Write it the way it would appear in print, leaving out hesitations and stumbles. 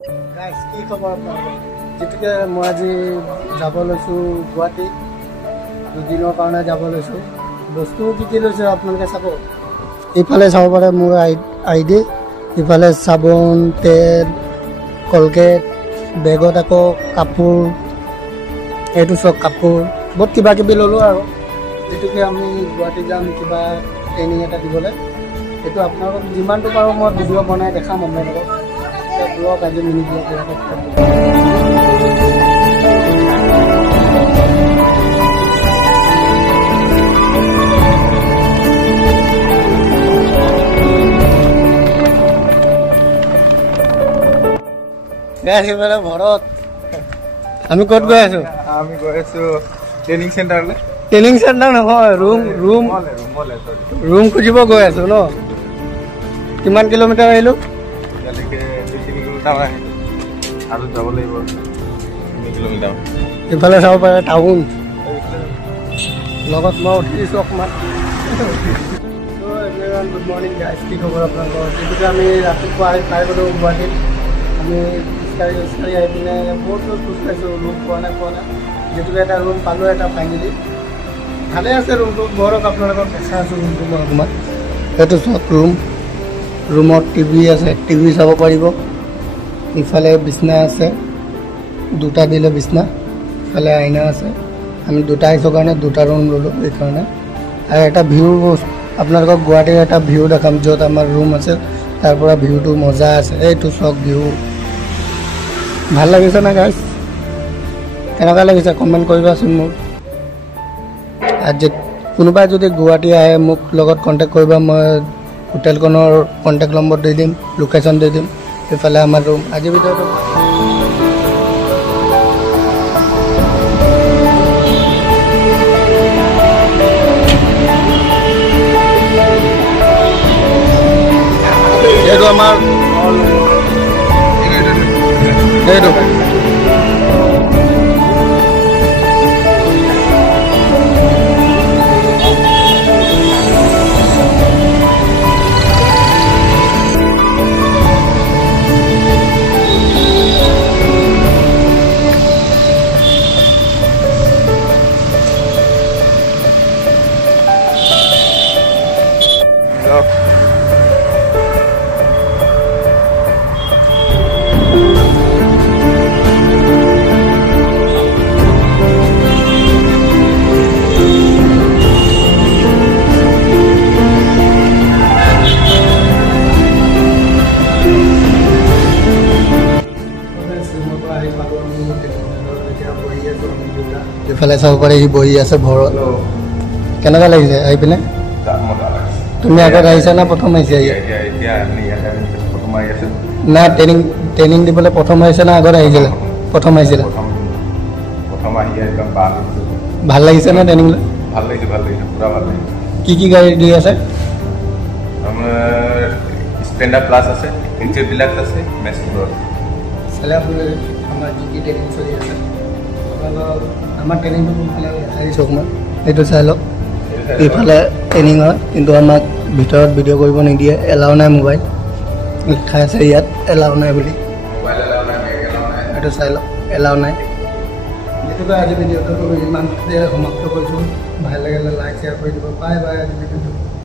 guys কি খবৰ আপোনালোকৰ যেতিয়াকে মই আজি যাব লৈছো গুৱাহাটী দুদিনৰ কাৰণে যাব লৈছো বস্তু কি লৈছো আপোনালোকে চাব ইফালে চাব পাৰে মোৰ আইডি ইফালে চাবোন তেল কলগেট বেগত আকৌ কাপোৰ এইটো চব কাপোৰ বহুত কিবা কিবি ল'লোঁ আৰু যেতিয়াকে আমি গুৱাহাটী যাম কিবা ট্ৰেইনিং এটা দিবলৈ সেইটো আপোনালোকক যিমানটো পাৰোঁ মই ভিডিঅ' বনাই দেখাম আপোনালোকক ব্লগ আজি মিনি ব্লগ ভৰত আমি ক'ত গৈ আছো আমি গৈ আছো ট্ৰেইনিং চেণ্টাৰলৈ ট্ৰেইনিং চেণ্টাৰ নহয় ৰুম খুজিব গৈ আছো ন কিমান কিলোমিটাৰ আহিলো ইয়ালৈকে 2-3 কিলোমিটাৰ আহে আৰু যাব লাগিব 3 কিলোমিটাৰ ইফালে চাব পাৰে টাউন লগত মই উঠিছো অকণমান গুড মৰ্ণিং গাইজ কি খবৰ আপোনালোকৰ যিহেতুকে আমি ৰাতিপুৱা খাই গ'লোঁ গুৱাহাটীত আমি খোজকাঢ়ি আহি পিনে বহুত দূৰ খোজকাঢ়িছোঁ ৰুম পোৱা নাই যিহেতুকে এটা ৰুম পালোঁ এটা ফাইনেলি ভালে আছে ৰুমটো ঘৰক আপোনালোকক দেখাই আছোঁ ৰুমটো মই অকণমান সেইটো চব ৰুমত টিভি আছে টিভি চাব পাৰিব ইফালে বিচনা আছে দুটা দিলে বিচনা ইফালে আইনা আছে আমি দুটা আহিছোঁ কাৰণে দুটা ৰুম ল'লোঁ এইকাৰণে আৰু এটা ভিউ আপোনালোকক গুৱাহাটীৰ এটা ভিউ দেখাম য'ত আমাৰ ৰুম আছে তাৰ পৰা ভিউটো মজা আছে এইটো চব ভিউ ভাল লাগিছে না গাইজ কেনেকুৱা লাগিছে কমেণ্ট কৰিবাচোন মোক আৰু কোনোবাই যদি গুৱাহাটী আহে মোক লগত কণ্টেক্ট কৰিবা মই হোটেলখনৰ কণ্টেক্ট নম্বৰ দি দিম লোকেশ্যন দি দিম এইফালে আমাৰ ৰুম আজিৰ ভিতৰত এইটো আমাৰ এইটো ইফালে চাব পাৰে সি বহি আছে ভৰত কেনেকুৱা লাগিছে আহি পিনে তুমি আগত আহিছা না প্ৰথম আহিছে না ট্ৰেইনিং দিবলৈ প্ৰথম আহিছে না আগত আহিছিলে প্ৰথম আহিছিলে ভাল লাগিছে না ট্ৰেইনিং ভাল লাগিছে পুৰা ভাল লাগিছে কি গাড়ী দি আছে স্প্লেণ্ডাৰ প্লাছ আছে ইঞ্জিনবিলাক আছে মেচিনৰ চালে আপোনালোকে আমাৰ কি ট্ৰেইনিং চলি আছে আমাৰ ট্ৰেইনিংটো কোনফালে আহিছোঁ অকণমান এইটো চাই লওক এইফালে ট্ৰেইনিং হয় কিন্তু আমাক ভিতৰত ভিডিঅ' কৰিব নিদিয়ে এলাও নাই মোবাইল লিখা আছে ইয়াত এলাও নাই বুলি এইটো চাই লওক এলাও নাই যিহেতুকে আজি ভিডিঅ'টো ইমান সমাপ্ত কৰিছোঁ ভাল লাগিলে লাইক শ্বেয়াৰ কৰি দিব বাই বাই আজি ভিডিঅ'টো